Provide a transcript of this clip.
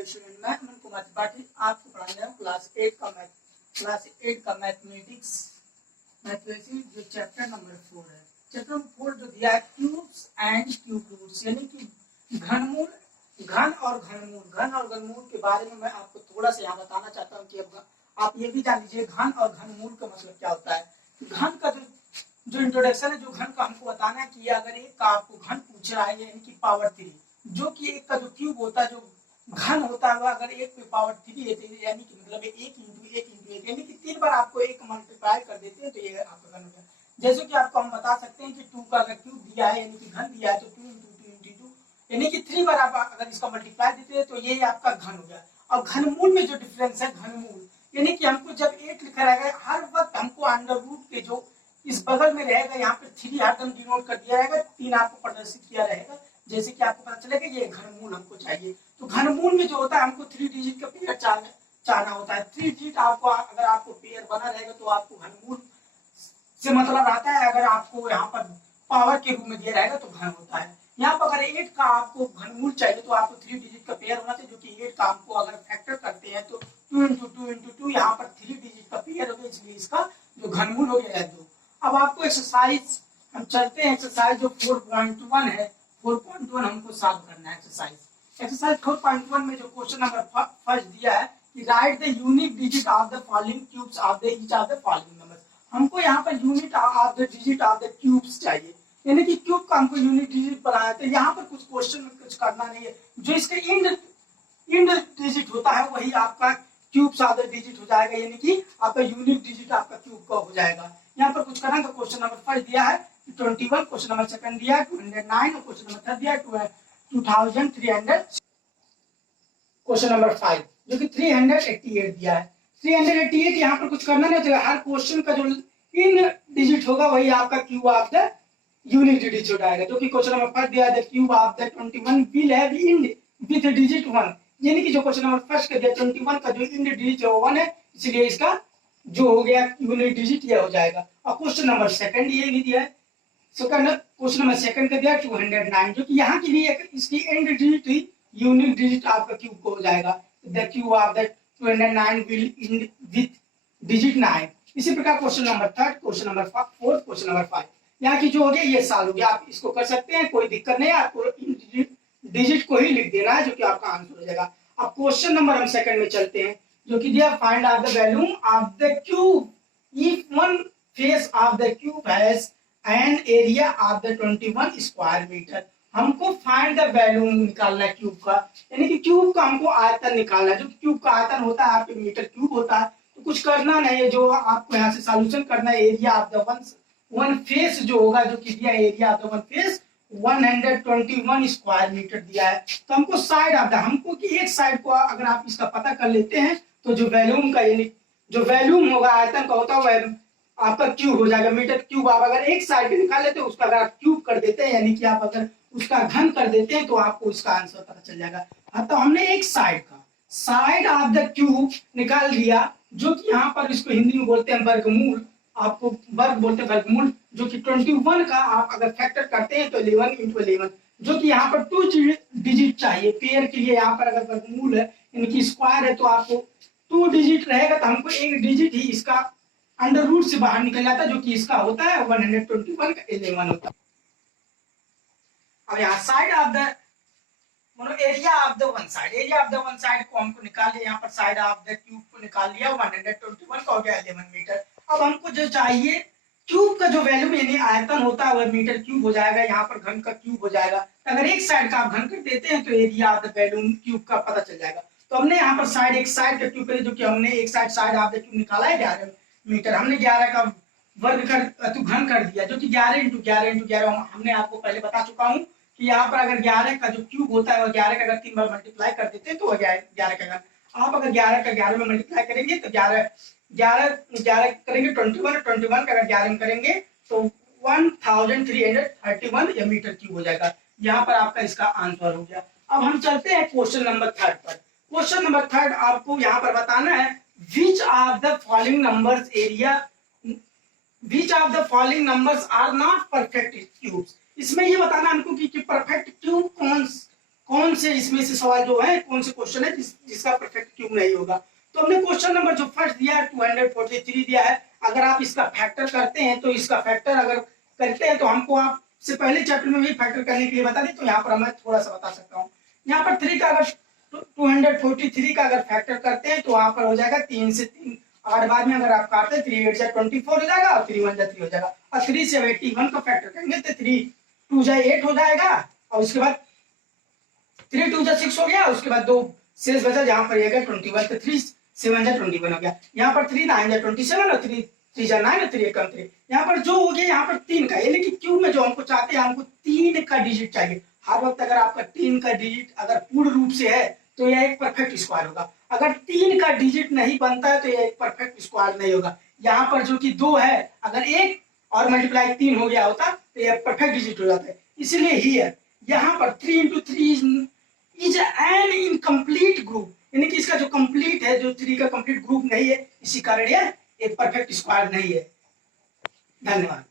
Hello student, मैं अमन कुमार त्रिपाठी आपको पढ़ाने हूँ क्लास 8 का मैथमेटिक्स जो चैप्टर नंबर 4 है। चैप्टर नंबर 4 जो दिया है क्यूब्स एंड क्यूब रूट्स, यानी कि घन और घनमूल के बारे में मैं आपको थोड़ा सा यहाँ बताना चाहता हूँ कि अब आप ये भी जान लीजिए घन और घनमूल का मतलब क्या होता है। घन का जो इंट्रोडक्शन है, जो घन का हमको बताना है कि अगर एक का आपको घन पूछ रहा है यानी कि पावर 3, जो कि एक का जो क्यूब होता है, जो घन होता है, अगर एक पे पावर 3 है यानी कि मतलब एक इंटू एक यानी कि 3 बार आपको एक मल्टीप्लाई कर देते हैं तो ये आपका घन हो गया। जैसे कि आपको हम बता सकते हैं कि 2 का अगर क्यूब दिया है यानी कि घन दिया है तो 2 इंटू 2 यानी कि 3 बार आप अगर इसका मल्टीप्लाई देते हैं तो ये आपका घन हो गया। और घनमूल में जो डिफरेंस है, घनमूल यानी कि हमको जब 8 लिखा रहेगा हर वक्त हमको अंडर रूट के जो इस बगल में रहेगा यहाँ पे 3 हरदम डिनोट कर दिया रहेगा, 3 आपको प्रदर्शित किया रहेगा, जैसे कि आपको पता चलेगा ये घनमूल हमको चाहिए। तो घनमूल में जो होता है हमको 3 डिजिट का पेयर चाहना होता है। 3 डिजिट आपको अगर आपको पेयर बना रहेगा तो आपको घनमूल से मतलब आता है। अगर आपको यहाँ पर पावर के रूप में दिया रहेगा तो घन होता है। यहाँ पर अगर 8 का आपको घनमूल चाहिए तो आपको 3 डिजिट का पेयर होना चाहिए, जो कि 8 का आपको अगर फैक्टर करते हैं तो 2 इंटू 2 यहाँ पर 3 डिजिट का पेयर हो गया, इसलिए इसका जो घनमूल हो गया है 2। अब आपको एक्सरसाइज हम चलते हैं, एक्सरसाइज जो 4.1 है, 4.1 हमको सॉल्व करना है। एक्सरसाइज 4.1 में जो क्वेश्चन नंबर फर्स्ट दिया है कि right the unique digit of the following cubes of the each of the following numbers. हमको यहाँ per unit of the digit of the cubes चाहिए, यानी कि क्यूब का हमको यूनिट डिजिट बनाया। तो यहाँ पर कुछ क्वेश्चन में कुछ करना नहीं है, जो इसका इंड डिजिट होता है वही आपका क्यूब्स ऑफ द डिजिट हो जाएगा, यानी कि आपका यूनिक डिजिट आपका क्यूब का हो जाएगा। यहाँ पर कुछ करना तो क्वेश्चन नंबर फर्स्ट दिया है 21, क्वेश्चन नंबर सेकंड दिया है 209 और क्वेश्चन नंबर थर्ड दिया है 2300। क्वेश्चन नंबर 5 जो कि 388 दिया है। 388 यहाँ पर कुछ करना नहीं चाहिए, हर क्वेश्चन का जो इन डिजिट होगा वही आपका cube of the unit digit हो जाएगा। जो कि क्वेश्चन नंबर फर्स्ट दिया है cube of the 21 will have end with digit 1, यानी कि जो क्वेश्चन नंबर फर्स्ट का दिया 21 का जो इंड डिजिट है 1 है, इसलिए इसका जो हो गया यूनिट डिजिट ये हो जाएगा। और क्वेश्चन नंबर सेकंड ये भी दिया है, क्वेश्चन नंबर सेकंड का दिया 209, जो कि यहाँ की भी एक इसकी and digit he unit digit आपका क्यूब को हो जाएगा। The cube of the 209 will and with digit 9। इसी प्रकार question number third, question number fourth, question number 5 यहाँ की जो हो गया ये सॉल्व हो गया। आप इसको कर सकते हैं, कोई दिक्कत नहीं है, आपको डिजिट को ही लिख देना है, जो कि आपका आंसर हो जाएगा। अब क्वेश्चन नंबर हम सेकंड में चलते हैं, जो कि दिया find out the value of the cube if one face of the cube has an area of the 21 square metre. हमको फाइंड द वैल्यू निकालना है क्यूब का, यानी कि क्यूब का हमको आयतन निकालना है। जो क्यूब का आयतन होता है आपके मीटर क्यूब होता है, तो कुछ करना नहीं है, जो आपको यहाँ से सॉल्यूशन करना है। Area of the one face जो होगा, जो कि दिया area of the one face 121 square metre दिया है। तो हमको साइड ऑफ द हमको कि एक साइड को अगर आप इसका पता कर लेते हैं तो जो वैल्यूम का यानी जो वैल्यूम होगा आयतन का होता है वह आपका क्यूब हो जाएगा, मीटर क्यूब। आप अगर एक साइड निकाल लेते हैं उसका अगर आप क्यूब कर देते हैं, यानी कि आप अगर उसका घन कर देते हैं तो आपको इसका आंसर पता चल जाएगा। तो हमने एक साइड का साइड ऑफ द क्यूब निकाल लिया, जो कि यहाँ पर इसको हिंदी में बोलते हैं वर्गमूल, आपको वर्ग बोलते हैं वर्गमूल। जो कि 21 का आप अगर फैक्टर करते हैं तो 11 इंटू 11, जो कि यहाँ पर 2 डिजिट चाहिए पेयर के लिए। यहाँ पर अगर वर्गमूल है इनकी स्क्वायर है तो आपको 2 डिजिट रहेगा, तो हमको एक डिजिट ही इसका अंडर रूट से बाहर निकल जाता है, जो कि इसका होता है 121 का 11 होता है। अब यहाँ side of the area of the one side को हमको निकाल लिया, यहाँ पर साइड ऑफ द क्यूब को निकाल लिया, 121 का हो गया 11 मीटर। अब हमको जो चाहिए क्यूब का जो वैल्यू यानी आयतन होता है वह मीटर क्यूब हो जाएगा, यहाँ पर घन का क्यूब हो जाएगा। अगर एक साइड का आप घन कर देते हैं तो area of the value cube का पता चल जाएगा। तो हमने यहाँ पर साइड एक साइड का क्यूब करे, जो कि हमने एक साइड ऑफ द क्यूब निकाला है 11 मीटर। हमने 11 का वर्ग कर घन कर दिया, जो कि 11 इंटू 11 हमने आपको पहले बता चुका हूँ कि यहाँ पर अगर 11 का जो क्यूब होता है और 11 का अगर 3 बार मल्टीप्लाई कर देते हैं तो 11 का घन। आप अगर 11 का 11 में मल्टीप्लाई करेंगे तो 11 करेंगे 21 का अगर 11 में करेंगे तो 1331 या मीटर क्यूब हो जाएगा। यहाँ पर आपका इसका आंसर हो गया। अब हम चलते हैं क्वेश्चन नंबर थर्ड पर। क्वेश्चन नंबर थर्ड आपको यहाँ पर बताना है which of the following numbers are not perfect cubes। इसमें ये बताना हमको कि परफेक्ट क्यूब कौन से इसमें से सवाल जो है, कौन से क्वेश्चन है जिसका परफेक्ट क्यूब नहीं होगा। तो हमने क्वेश्चन नंबर जो फर्स्ट दिया है 243 दिया है, अगर आप इसका फैक्टर करते हैं तो इसका फैक्टर अगर करते हैं तो हमको आपसे पहले चैप्टर में भी फैक्टर करने के लिए बता दी, तो यहाँ पर मैं थोड़ा सा बता सकता हूँ। यहाँ पर 3 का अगर 243 का अगर फैक्टर करते हैं तो वहां पर हो जाएगा 3 से 3 8 बाद में अगर आप काटते हैं 3 8 जा 24 हो जाएगा और 3 1 जा 3 हो जाएगा, और 3 से 81 का फैक्टर करेंगे तो 3 2 जा 8 हो जाएगा, और उसके बाद 3 2 जा 6 हो गया, उसके बाद 2 शेष बचा जहां पर ये 21, तो 3 7 जा 21 हो गया। यहाँ पर 3 9 जा 27 और 3 3 जा 9 और 3 1 3। यहाँ पर जो हो गया यहाँ पर 3 का, यानी कि क्यूब में जो हमको चाहते हैं हमको 3 का डिजिट चाहिए। हर वक्त अगर आपका 3 का डिजिट अगर पूर्ण रूप से है तो यह एक परफेक्ट स्क्वायर होगा, अगर 3 का डिजिट नहीं बनता है तो यह एक परफेक्ट स्क्वायर नहीं होगा। यहाँ पर जो कि 2 है, अगर 1 और मल्टीप्लाई 3 हो गया होता तो यह परफेक्ट डिजिट हो जाता है। इसलिए हियर यहाँ पर 3 into 3 is an incomplete group, यानी कि इसका जो कंप्लीट है, जो 3 का कंप्लीट ग्रुप नहीं है, इसी कारण यह एक परफेक्ट स्क्वायर नहीं है। धन्यवाद।